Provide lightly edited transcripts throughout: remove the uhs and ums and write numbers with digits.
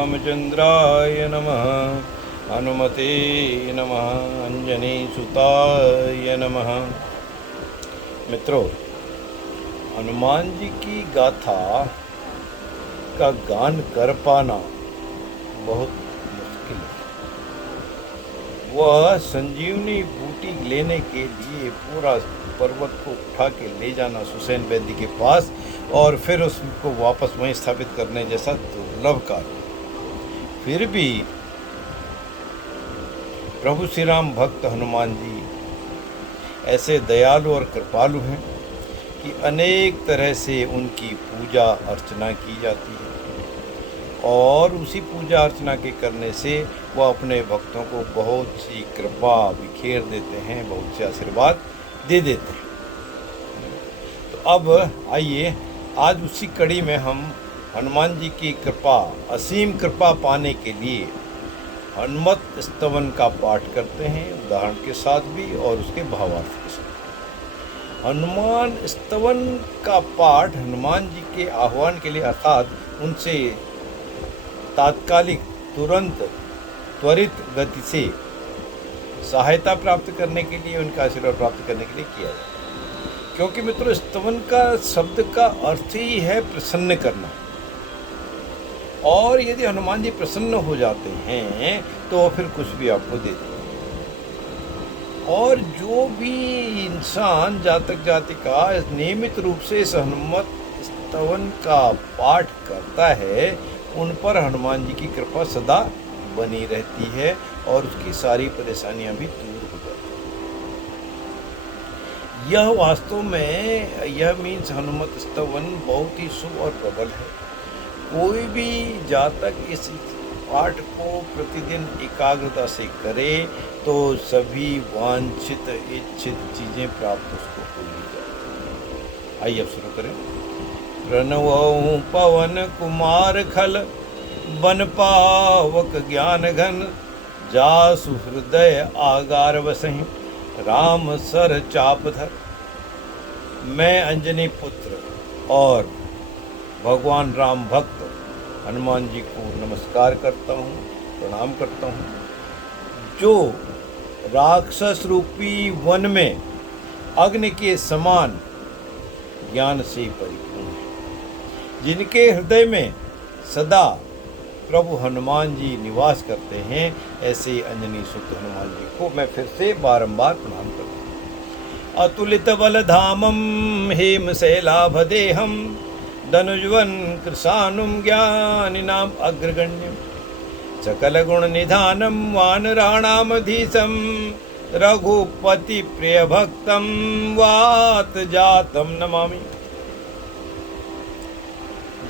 रामचंद्राय नमः। हनुमते नमः। अंजनी सुताय नमः। मित्रों, हनुमान जी की गाथा का गान कर पाना बहुत मुश्किल है। वह संजीवनी बूटी लेने के लिए पूरा पर्वत को उठा के ले जाना सुसैन वैद्य के पास और फिर उसको वापस वहीं स्थापित करने जैसा दुर्लभ कार्य। फिर भी प्रभु श्री राम भक्त हनुमान जी ऐसे दयालु और कृपालु हैं कि अनेक तरह से उनकी पूजा अर्चना की जाती है और उसी पूजा अर्चना के करने से वह अपने भक्तों को बहुत सी कृपा बिखेर देते हैं, बहुत से आशीर्वाद दे देते हैं। तो अब आइए आज उसी कड़ी में हम हनुमान जी की कृपा, असीम कृपा पाने के लिए हनुमत स्तवन का पाठ करते हैं, उदाहरण के साथ भी और उसके भावार्थ के साथ। हनुमान स्तवन का पाठ हनुमान जी के आह्वान के लिए अर्थात उनसे तात्कालिक, तुरंत, त्वरित गति से सहायता प्राप्त करने के लिए, उनका आशीर्वाद प्राप्त करने के लिए किया जाता है। क्योंकि मित्रों, स्तवन का शब्द का अर्थ ही है प्रसन्न करना, और यदि हनुमान जी प्रसन्न हो जाते हैं तो फिर कुछ भी आपको दे देंगे। और जो भी इंसान, जातक जातिका नियमित रूप से इस हनुमत स्तवन का पाठ करता है, उन पर हनुमान जी की कृपा सदा बनी रहती है और उसकी सारी परेशानियां भी दूर हो जाती हैं। यह वास्तव में मीन्स हनुमत स्तवन बहुत ही शुभ और प्रबल है। कोई भी जातक इस पाठ को प्रतिदिन एकाग्रता से करे तो सभी वांछित इच्छित चीजें प्राप्त उसको हो ही जाती हैं। आइए अब शुरू करें। प्रणवौ पवन कुमार खल, बन पावक ज्ञान घन, जासु हृदय आगार वसहि, राम सर चाप धर। मैं अंजनी पुत्र और भगवान राम भक्त हनुमान जी को नमस्कार करता हूँ, प्रणाम करता हूँ, जो राक्षस रूपी वन में अग्नि के समान ज्ञान से परिपूर्ण है, जिनके हृदय में सदा प्रभु हनुमान जी निवास करते हैं। ऐसे अंजनी सुत हनुमान जी को मैं फिर से बारंबार प्रणाम करता हूँ। अतुलित बल धामम हेम शैलाभदेहम, धनुजवन कृशानुम ज्ञानिनाम अग्रगण्यम, सकल गुण निधानम वानराणामधीशम, रघुपति प्रिय भक्तम वात जातम नमामि।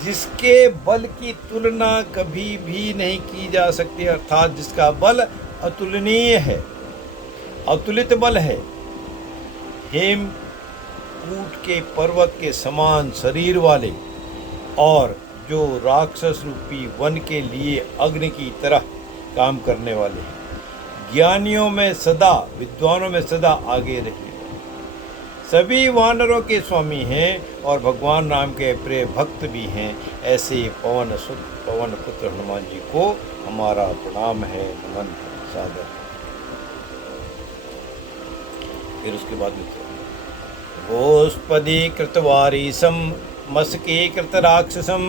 जिसके बल की तुलना कभी भी नहीं की जा सकती, अर्थात जिसका बल अतुलनीय है, अतुलित बल है, हेमकूट के पर्वत के समान शरीर वाले और जो राक्षस रूपी वन के लिए अग्नि की तरह काम करने वाले हैं, ज्ञानियों में सदा, विद्वानों में सदा आगे रहे, सभी वानरों के स्वामी हैं और भगवान राम के प्रिय भक्त भी हैं। ऐसे पवन सुत, पवन पुत्र हनुमान जी को हमारा प्रणाम है, नमन है, सादर है। फिर उसके बाद गोष्पदी कृतवारीसम, मस्की कृत राक्षसम,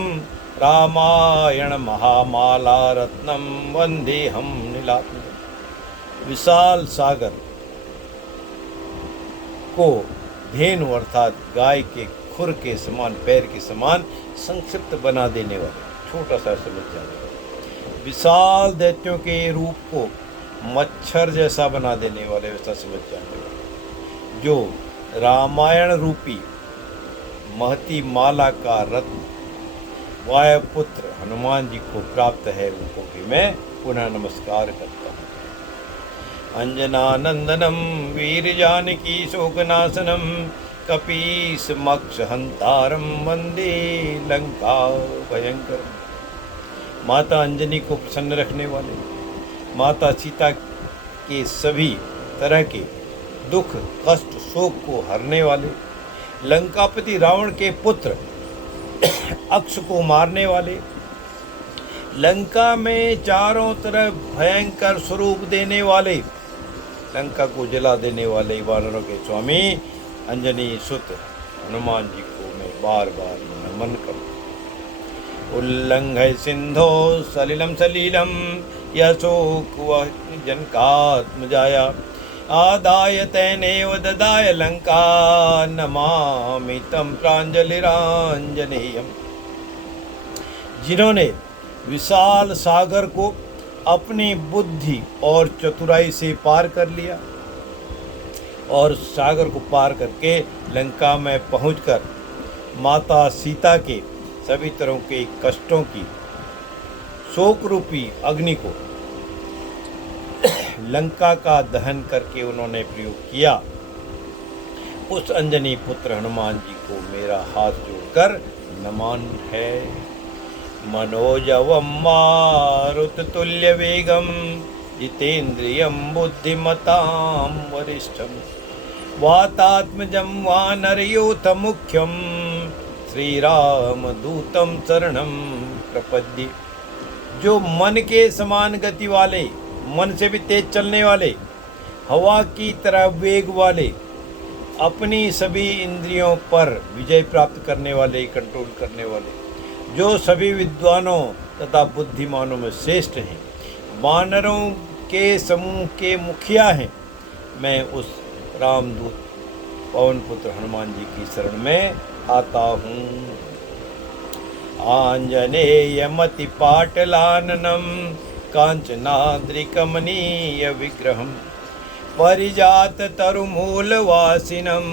रामायण महामाला रत्नम वंदे हम नीलात्मजम। विशाल सागर को धेनु अर्थात गाय के खुर के समान, पैर के समान संक्षिप्त बना देने वाले, छोटा सा समझ जाने वाले, विशाल दैत्यों के रूप को मच्छर जैसा बना देने वाले, वैसा समझ जाने वाले, जो रामायण रूपी महती माला का रत्न वायुपुत्र हनुमान जी को प्राप्त है, उनको भी मैं पुनः नमस्कार करता हूँ। अंजनानंदनम वीर जानकी शोकनाशनम, कपीस मक्ष हंतारम वंदे लंका भयंकर। माता अंजनी को प्रसन्न रखने वाले, माता सीता के सभी तरह के दुख, कष्ट, शोक को हरने वाले, लंकापति रावण के पुत्र अक्ष को मारने वाले, लंका में चारों तरफ भयंकर स्वरूप देने वाले, लंका को जला देने वाले वानरों के स्वामी अंजनी सुत हनुमान जी को मैं बार बार नमन करूं। उल्लंघय सिंधो सलिलम सलीलम यशोक जनकात्मजाया आदाय तैनेव ददाय लंका नमामि तं प्राञ्जलिराञ्जनेयम्। जिन्होंने विशाल सागर को अपनी बुद्धि और चतुराई से पार कर लिया और सागर को पार करके लंका में पहुंचकर माता सीता के सभी तरह के कष्टों की शोक रूपी अग्नि को लंका का दहन करके उन्होंने प्रयोग किया, उस अंजनी पुत्र हनुमान जी को मेरा हाथ जोड़कर नमन है। मनोजवम मारुततुल्य वेगम जितेन्द्रियं बुद्धिमतां वरिष्ठम वातात्मजं वानरयूथ मुख्यम श्रीरामदूतं शरणं प्रपद्ये। जो मन के समान गति वाले, मन से भी तेज चलने वाले, हवा की तरह वेग वाले, अपनी सभी इंद्रियों पर विजय प्राप्त करने वाले, कंट्रोल करने वाले, जो सभी विद्वानों तथा बुद्धिमानों में श्रेष्ठ हैं, वानरों के समूह के मुखिया हैं, मैं उस रामदूत पवन पुत्र हनुमान जी की शरण में आता हूँ। आंजनेयमति पाटलाननं कांचनाद्रिकमनीय विग्रहं परिजात तरुमूलवासिनं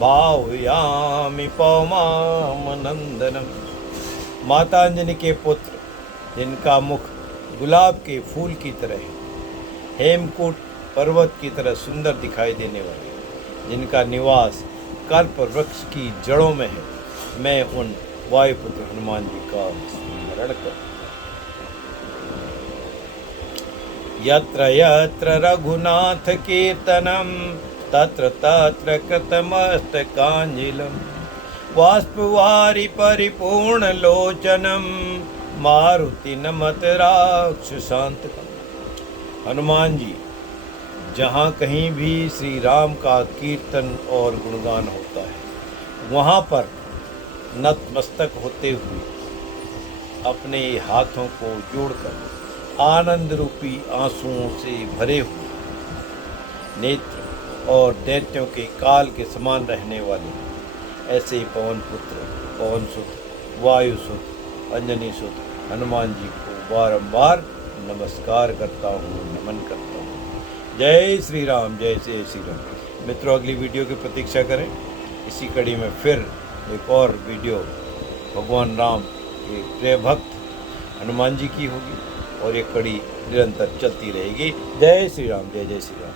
भावयामि पवमानंदनम। माता अंजनी के पुत्र, जिनका मुख गुलाब के फूल की तरह है, हेमकूट पर्वत की तरह सुंदर दिखाई देने वाले, जिनका निवास कल्प वृक्ष की जड़ों में है, मैं उन वायुपुत्र हनुमान जी का स्मरण करूं। यत्र यत्र रघुनाथ कीर्तनं तत्र तत्र कृतमस्तकाञ्जलिं बाष्पवारि परिपूर्ण लोचनं मारुति नमत राक्षसान्तकम्। हनुमान जी जहाँ कहीं भी श्री राम का कीर्तन और गुणगान होता है, वहाँ पर नतमस्तक होते हुए अपने हाथों को जोड़कर आनंद रूपी आंसुओं से भरे हुए नेत्र और दैत्यों के काल के समान रहने वाले ऐसे पवन पुत्र, पवन सुत, वायु सुत, अंजनी सुत हनुमान जी को बारंबार नमस्कार करता हूँ, नमन करता हूँ। जय श्री राम, जय श्री राम। मित्रों, अगली वीडियो की प्रतीक्षा करें। इसी कड़ी में फिर एक और वीडियो भगवान राम के प्रिय भक्त हनुमान जी की होगी और ये कड़ी निरंतर चलती रहेगी। जय श्री राम, जय श्री राम।